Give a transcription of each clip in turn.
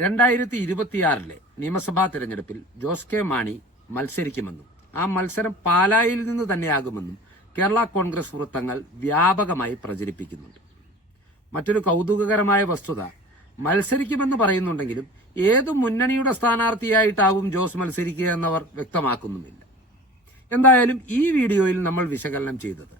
2026 നിയമസഭാ തെരഞ്ഞെടുപ്പിൽ ജോസ് കെ മാണി മത്സരിക്കുമെന്നും ആ മത്സരം പാലായിൽ നിന്ന് തന്നെയാകുമെന്നും കേരള കോൺഗ്രസ് വൃത്തങ്ങൾ വ്യാപകമായി പ്രചരിപ്പിക്കുന്നുണ്ട്. മറ്റൊരു കൗതുകകരമായ വസ്തുത, മത്സരിക്കുമെന്ന് പറയുന്നുണ്ടെങ്കിലും ഏതു മുന്നണിയുടെ സ്ഥാനാർത്ഥിയായിട്ടാവും ജോസ് മത്സരിക്കുക എന്നവർ വ്യക്തമാക്കുന്നുമില്ല. എന്തായാലും ഈ വീഡിയോയിൽ നമ്മൾ വിശകലനം ചെയ്തത്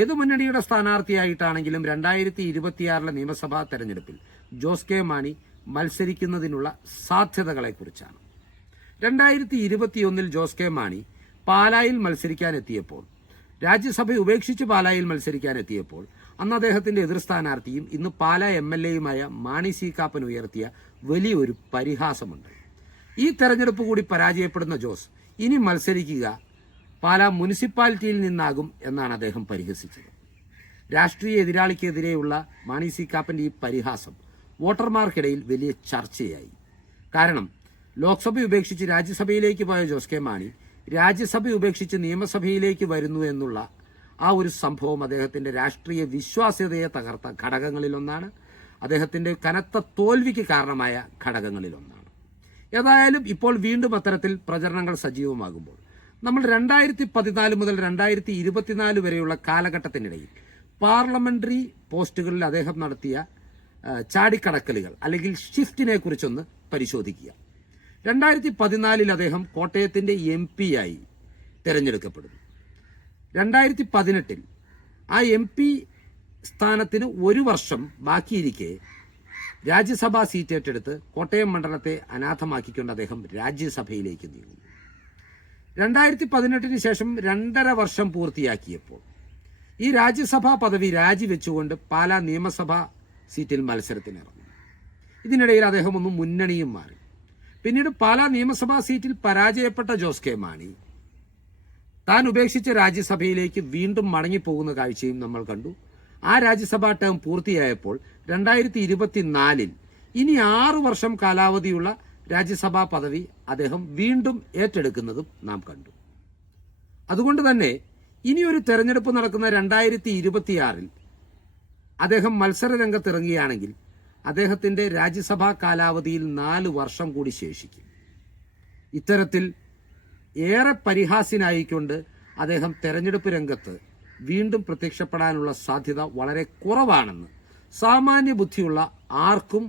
ഏതു മുന്നണിയുടെ സ്ഥാനാർത്ഥിയായിട്ടാണെങ്കിലും 2026 നിയമസഭാ തെരഞ്ഞെടുപ്പിൽ ജോസ് കെ മാണി മത്സരിക്കുന്നതിനുള്ള സാധ്യതകളെക്കുറിച്ചാണ്. 2021 ജോസ് കെ മാണി പാലായിൽ മത്സരിക്കാനെത്തിയപ്പോൾ, രാജ്യസഭ ഉപേക്ഷിച്ച് പാലായിൽ മത്സരിക്കാനെത്തിയപ്പോൾ അന്ന് അദ്ദേഹത്തിന്റെ എതിർ സ്ഥാനാർത്ഥിയും ഇന്ന് പാലാ MLA മാണി സി കാപ്പൻ ഉയർത്തിയ വലിയൊരു പരിഹാസമുണ്ട്. ഈ തെരഞ്ഞെടുപ്പ് കൂടി പരാജയപ്പെടുന്ന ജോസ് ഇനി മത്സരിക്കുക പാലാ മുനിസിപ്പാലിറ്റിയിൽ നിന്നാകും എന്നാണ് അദ്ദേഹം പരിഹസിച്ചത്. രാഷ്ട്രീയ എതിരാളിക്കെതിരെയുള്ള മാണി സി കാപ്പന്റെ ഈ പരിഹാസം വോട്ടർമാർക്കിടയിൽ വലിയ ചർച്ചയായി. കാരണം ലോക്സഭ ഉപേക്ഷിച്ച് രാജ്യസഭയിലേക്ക് പോയ ജോസ് കെ മാണി രാജ്യസഭ ഉപേക്ഷിച്ച് നിയമസഭയിലേക്ക് വരുന്നു എന്നുള്ള ആ ഒരു സംഭവം അദ്ദേഹത്തിന്റെ രാഷ്ട്രീയ വിശ്വാസ്യതയെ തകർത്ത ഘടകങ്ങളിലൊന്നാണ്, അദ്ദേഹത്തിന്റെ കനത്ത തോൽവിക്ക് കാരണമായ ഘടകങ്ങളിലൊന്നാണ്. ഏതായാലും ഇപ്പോൾ വീണ്ടും അത്തരത്തിൽ പ്രചരണങ്ങൾ സജീവമാകുമ്പോൾ നമ്മൾ 2014 മുതൽ 2024 വരെയുള്ള കാലഘട്ടത്തിനിടയിൽ പാർലമെന്ററി പോസ്റ്റുകളിൽ അദ്ദേഹം നടത്തിയ ചാടിക്കടക്കലുകൾ അല്ലെങ്കിൽ ഷിഫ്റ്റിനെ കുറിച്ചൊന്ന് പരിശോധിക്കുക. 2014 അദ്ദേഹം കോട്ടയത്തിന്റെ MP ആയി തിരഞ്ഞെടുക്കപ്പെടുന്നു. 2018 ആ MP സ്ഥാനത്തിന് ഒരു വർഷം ബാക്കിയിരിക്കെ രാജ്യസഭാ സീറ്റ് ഏറ്റെടുത്ത് കോട്ടയം മണ്ഡലത്തെ അനാഥമാക്കിക്കൊണ്ട് അദ്ദേഹം രാജ്യസഭയിലേക്ക് നീങ്ങുന്നു. 2018 ശേഷം 2.5 വർഷം പൂർത്തിയാക്കിയപ്പോൾ ഈ രാജ്യസഭാ പദവി രാജിവെച്ചുകൊണ്ട് പാലാ നിയമസഭാ സീറ്റിൽ മത്സരത്തിനിറങ്ങി. ഇതിനിടയിൽ അദ്ദേഹം ഒന്ന് മുന്നണിയും മാറി. പിന്നീട് പാലാ നിയമസഭാ സീറ്റിൽ പരാജയപ്പെട്ട ജോസ് കെ മാണി താൻ ഉപേക്ഷിച്ച രാജ്യസഭയിലേക്ക് വീണ്ടും മടങ്ങിപ്പോകുന്ന കാഴ്ചയും നമ്മൾ കണ്ടു. ആ രാജ്യസഭാ ടേം പൂർത്തിയായപ്പോൾ 2024 ഇനി 6 വർഷം കാലാവധിയുള്ള രാജ്യസഭാ പദവി അദ്ദേഹം വീണ്ടും ഏറ്റെടുക്കുന്നതും നാം കണ്ടു. അതുകൊണ്ട് തന്നെ ഇനിയൊരു തെരഞ്ഞെടുപ്പ് നടക്കുന്ന 2026 അദ്ദേഹം മത്സര രംഗത്തിറങ്ങുകയാണെങ്കിൽ അദ്ദേഹത്തിന്റെ രാജ്യസഭാ കാലാവധിയിൽ 4 വർഷം കൂടി ശേഷിക്കും. ഇത്തരത്തിൽ ഏറെ പരിഹാസ്യനായിക്കൊണ്ട് അദ്ദേഹം തെരഞ്ഞെടുപ്പ് രംഗത്ത് വീണ്ടും പ്രത്യക്ഷപ്പെടാനുള്ള സാധ്യത വളരെ കുറവാണെന്ന് സാമാന്യ ബുദ്ധിയുള്ള ആർക്കും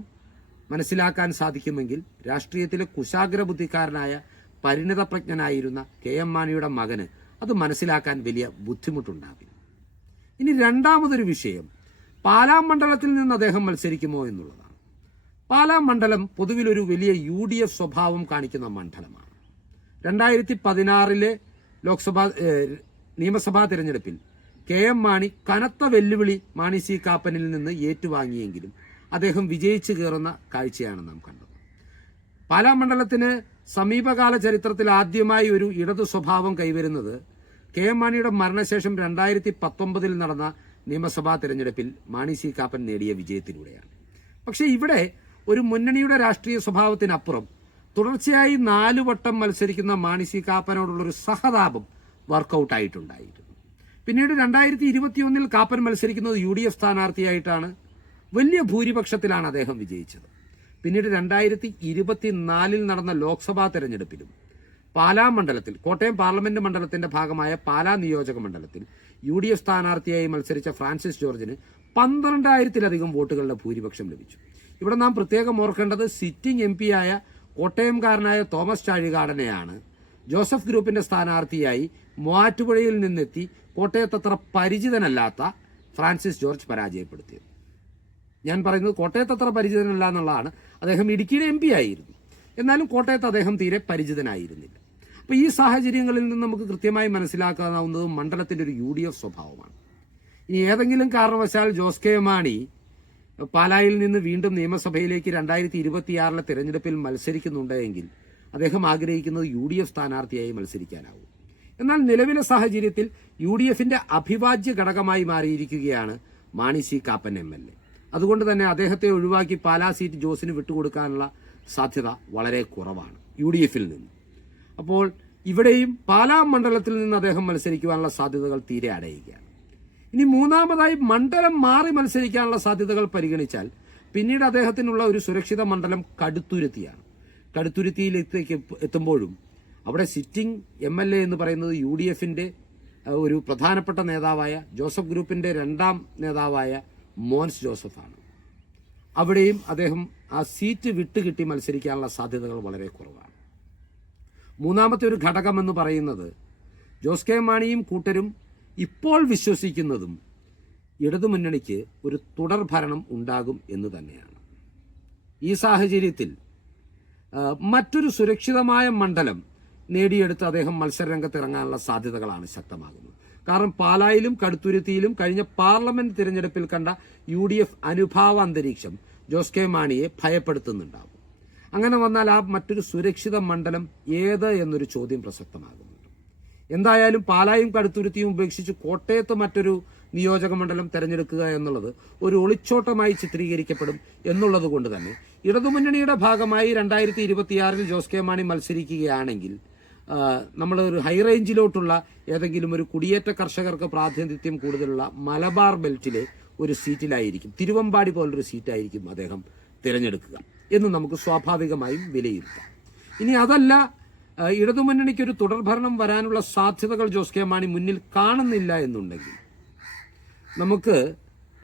മനസ്സിലാക്കാൻ സാധിക്കുമെങ്കിൽ രാഷ്ട്രീയത്തിലെ കുശാഗ്ര ബുദ്ധിക്കാരനായ പരിണിതപ്രജ്ഞനായിരുന്ന KM മാണിയുടെ മകന് അത് മനസ്സിലാക്കാൻ വലിയ ബുദ്ധിമുട്ടുണ്ടാകും. ഇനി രണ്ടാമതൊരു വിഷയം, പാലാ മണ്ഡലത്തിൽ നിന്ന് അദ്ദേഹം മത്സരിക്കുമോ എന്നുള്ളതാണ്. പാലാ മണ്ഡലം പൊതുവിലൊരു വലിയ UDF സ്വഭാവം കാണിക്കുന്ന മണ്ഡലമാണ്. 2016 നിയമസഭാ തിരഞ്ഞെടുപ്പിൽ KM മാണി കനത്ത വെല്ലുവിളി മാണി സി കാപ്പനിൽ നിന്ന് ഏറ്റുവാങ്ങിയെങ്കിലും അദ്ദേഹം വിജയിച്ചു കയറുന്ന കാഴ്ചയാണ് നാം കണ്ടത്. പാലാ മണ്ഡലത്തിന് സമീപകാല ചരിത്രത്തിൽ ആദ്യമായി ഒരു ഇടതു സ്വഭാവം കൈവരുന്നത് KM മാണിയുടെ മരണശേഷം 2019 നടന്ന നിയമസഭാ തിരഞ്ഞെടുപ്പിൽ മാണി സി കാപ്പൻ നേടിയ വിജയത്തിലൂടെയാണ്. പക്ഷേ ഇവിടെ ഒരു മുന്നണിയുടെ രാഷ്ട്രീയ സ്വഭാവത്തിനപ്പുറം തുടർച്ചയായി 4 വട്ടം മത്സരിക്കുന്ന മാണി സി കാപ്പനോടുള്ളൊരു സഹതാപം വർക്കൗട്ട് ആയിട്ടുണ്ടായിരുന്നു. പിന്നീട് 2021 കാപ്പൻ മത്സരിക്കുന്നത് UDF സ്ഥാനാർത്ഥിയായിട്ടാണ്. വലിയ ഭൂരിപക്ഷത്തിലാണ് അദ്ദേഹം വിജയിച്ചത്. പിന്നീട് 2024 നടന്ന ലോക്സഭാ തെരഞ്ഞെടുപ്പിലും പാലാ മണ്ഡലത്തിൽ, കോട്ടയം പാർലമെന്റ് മണ്ഡലത്തിന്റെ ഭാഗമായ പാലാ നിയോജക മണ്ഡലത്തിൽ UDF സ്ഥാനാർത്ഥിയായി മത്സരിച്ച ഫ്രാൻസിസ് ജോർജിന് 12,000-ലധികം വോട്ടുകളുടെ ഭൂരിപക്ഷം ലഭിച്ചു. ഇവിടെ നാം പ്രത്യേകം ഓർക്കേണ്ടത് സിറ്റിംഗ് MP ആയ കോട്ടയംകാരനായ തോമസ് ചാഴികാടനെയാണ് ജോസഫ് ഗ്രൂപ്പിന്റെ സ്ഥാനാർത്ഥിയായി മൂവാറ്റുപുഴയിൽ നിന്നെത്തി കോട്ടയത്തത്ര പരിചിതനല്ലാത്ത ഫ്രാൻസിസ് ജോർജ് പരാജയപ്പെടുത്തിയത്. ഞാൻ പറയുന്നത് കോട്ടയത്തത്ര പരിചിതനല്ല എന്നുള്ളതാണ്. അദ്ദേഹം ഇടുക്കിയുടെ MP ആയിരുന്നു, എന്നാലും കോട്ടയത്ത് അദ്ദേഹം തീരെ പരിചിതനായിരുന്നില്ല. അപ്പോൾ ഈ സാഹചര്യങ്ങളിൽ നിന്ന് നമുക്ക് കൃത്യമായി മനസ്സിലാക്കാവുന്നത് മണ്ഡലത്തിന്റെ ഒരു UDF സ്വഭാവമാണ്. ഇനി ഏതെങ്കിലും കാരണവശാൽ ജോസ് കെ മാണി പാലായിൽ നിന്ന് വീണ്ടും നിയമസഭയിലേക്ക് 2026 തിരഞ്ഞെടുപ്പിൽ മത്സരിക്കുന്നുണ്ടെങ്കിൽ അദ്ദേഹം ആഗ്രഹിക്കുന്നത് UDF സ്ഥാനാർത്ഥിയായി മത്സരിക്കാനാവും. എന്നാൽ നിലവിലെ സാഹചര്യത്തിൽ UDFന്റെ അഭിവാജ്യ ഘടകമായി മാറിയിരിക്കുകയാണ് മാണി സി കാപ്പൻ MLA. അതുകൊണ്ട് തന്നെ അദ്ദേഹത്തെ ഒഴിവാക്കി പാലാ സീറ്റ് ജോസിന് വിട്ടുകൊടുക്കാനുള്ള സാധ്യത വളരെ കുറവാണ് UDFൽ നിന്ന്. അപ്പോൾ ഇവിടെയും പാലാ മണ്ഡലത്തിൽ നിന്ന് അദ്ദേഹം മത്സരിക്കുവാനുള്ള സാധ്യതകൾ തീരെ അടയുകയാണ്. ഇനി മൂന്നാമതായി മണ്ഡലം മാറി മത്സരിക്കാനുള്ള സാധ്യതകൾ പരിഗണിച്ചാൽ പിന്നീട് അദ്ദേഹത്തിനുള്ള ഒരു സുരക്ഷിത മണ്ഡലം കടുത്തുരുത്തിയാണ്. കടുത്തുരുത്തിയിലേക്ക് എത്തുമ്പോഴും അവിടെ സിറ്റിംഗ് MLA എന്ന് പറയുന്നത് UDFന്റെ ഒരു പ്രധാനപ്പെട്ട നേതാവായ ജോസഫ് ഗ്രൂപ്പിന്റെ രണ്ടാം നേതാവായ മോൻസ് ജോസഫാണ്. അവിടെയും അദ്ദേഹം ആ സീറ്റ് വിട്ടുകിട്ടി മത്സരിക്കാനുള്ള സാധ്യതകൾ വളരെ കുറവാണ്. മൂന്നാമത്തെ ഒരു ഘടകമെന്ന് പറയുന്നത് ജോസ് കെ മാണിയും കൂട്ടരും ഇപ്പോൾ വിശ്വസിക്കുന്നതും ഇടതുമുന്നണിക്ക് ഒരു തുടർഭരണം ഉണ്ടാകും എന്ന് തന്നെയാണ്. ഈ സാഹചര്യത്തിൽ മറ്റൊരു സുരക്ഷിതമായ മണ്ഡലം നേടിയെടുത്ത് അദ്ദേഹം മത്സരരംഗത്ത് ഇറങ്ങാനുള്ള സാധ്യതകളാണ് ശക്തമാകുന്നത്. കാരണം പാലായിലും കടുത്തുരുത്തിയിലും കഴിഞ്ഞ പാർലമെന്റ് തിരഞ്ഞെടുപ്പിൽ കണ്ട UDF അനുഭാവ അന്തരീക്ഷം ജോസ് കെ മാണിയെ ഭയപ്പെടുത്തുന്നുണ്ടാവും. അങ്ങനെ വന്നാൽ ആ മറ്റൊരു സുരക്ഷിത മണ്ഡലം ഏത് എന്നൊരു ചോദ്യം പ്രസക്തമാകുന്നുണ്ട്. എന്തായാലും പാലായും കടുത്തുരുത്തിയും ഉപേക്ഷിച്ച് കോട്ടയത്ത് മറ്റൊരു നിയോജക മണ്ഡലം തെരഞ്ഞെടുക്കുക എന്നുള്ളത് ഒരു ഒളിച്ചോട്ടമായി ചിത്രീകരിക്കപ്പെടും എന്നുള്ളത് കൊണ്ട് തന്നെ ഇടതുമുന്നണിയുടെ ഭാഗമായി 2026 ജോസ് കെ മാണി മത്സരിക്കുകയാണെങ്കിൽ നമ്മൾ ഒരു ഹൈ റേഞ്ചിലോട്ടുള്ള ഏതെങ്കിലും ഒരു കുടിയേറ്റ കർഷകർക്ക് പ്രാതിനിധ്യം കൂടുതലുള്ള മലബാർ ബെൽറ്റിലെ ഒരു സീറ്റിലായിരിക്കും, തിരുവമ്പാടി പോലൊരു സീറ്റായിരിക്കും അദ്ദേഹം തിരഞ്ഞെടുക്കുക എന്ന് നമുക്ക് സ്വാഭാവികമായും വിലയിരുത്താം. ഇനി അതല്ല, ഇടതുമുന്നണിക്കൊരു തുടർഭരണം വരാനുള്ള സാധ്യതകൾ ജോസ് കെ മാണി മുന്നിൽ കാണുന്നില്ല എന്നുണ്ടെങ്കിൽ നമുക്ക്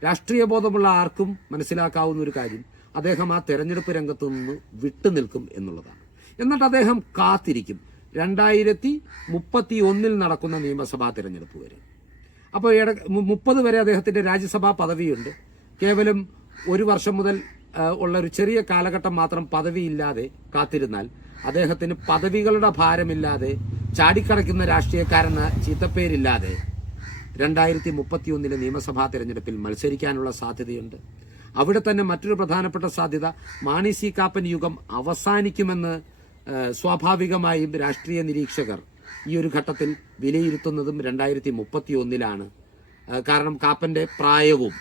രാഷ്ട്രീയ ബോധമുള്ള ആർക്കും മനസ്സിലാക്കാവുന്ന ഒരു കാര്യം അദ്ദേഹം ആ തെരഞ്ഞെടുപ്പ് രംഗത്തു നിന്ന് വിട്ടുനിൽക്കും എന്നുള്ളതാണ്. എന്നിട്ട് അദ്ദേഹം കാത്തിരിക്കും 2031 നടക്കുന്ന നിയമസഭാ തിരഞ്ഞെടുപ്പ് വരെ. അപ്പോൾ 30 വരെ അദ്ദേഹത്തിന്റെ രാജ്യസഭാ പദവിയുണ്ട്. കേവലം 1 വർഷം മുതൽ ഉള്ള ഒരു ചെറിയ കാലഘട്ടം മാത്രം പദവിയില്ലാതെ കാത്തിരുന്നാൽ അദ്ദേഹത്തിന് പദവികളുടെ ഭാരമില്ലാതെ ചാടിക്കടക്കുന്ന രാഷ്ട്രീയക്കാരെന്ന ചീത്തപ്പേരില്ലാതെ 2031 നിയമസഭാ തെരഞ്ഞെടുപ്പിൽ മത്സരിക്കാനുള്ള സാധ്യതയുണ്ട്. അവിടെ തന്നെ മറ്റൊരു പ്രധാനപ്പെട്ട സാധ്യത മാണി സി കാപ്പൻ യുഗം അവസാനിക്കുമെന്ന് സ്വാഭാവികമായും രാഷ്ട്രീയ നിരീക്ഷകർ ഈ ഒരു ഘട്ടത്തിൽ വിലയിരുത്തുന്നതും 2031 കാരണം കാപ്പന്റെ പ്രായവും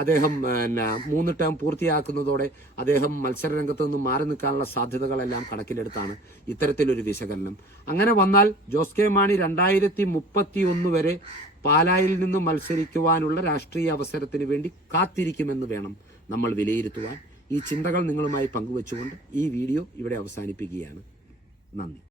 അദ്ദേഹം 3 ടേം പൂർത്തിയാക്കുന്നതോടെ അദ്ദേഹം മത്സരരംഗത്ത് നിന്ന് മാറി നിൽക്കാനുള്ള സാധ്യതകളെല്ലാം കണക്കിലെടുത്താണ് ഇത്തരത്തിലൊരു വിശകലനം. അങ്ങനെ വന്നാൽ ജോസ് കെ മാണി 2031 വരെ പാലായിൽ നിന്ന് മത്സരിക്കുവാനുള്ള രാഷ്ട്രീയ അവസരത്തിന് വേണ്ടി കാത്തിരിക്കുമെന്ന് വേണം നമ്മൾ വിലയിരുത്തുവാൻ. ഈ ചിന്തകൾ നിങ്ങളുമായി പങ്കുവച്ചുകൊണ്ട് ഈ വീഡിയോ ഇവിടെ അവസാനിപ്പിക്കുകയാണ്. നന്ദി.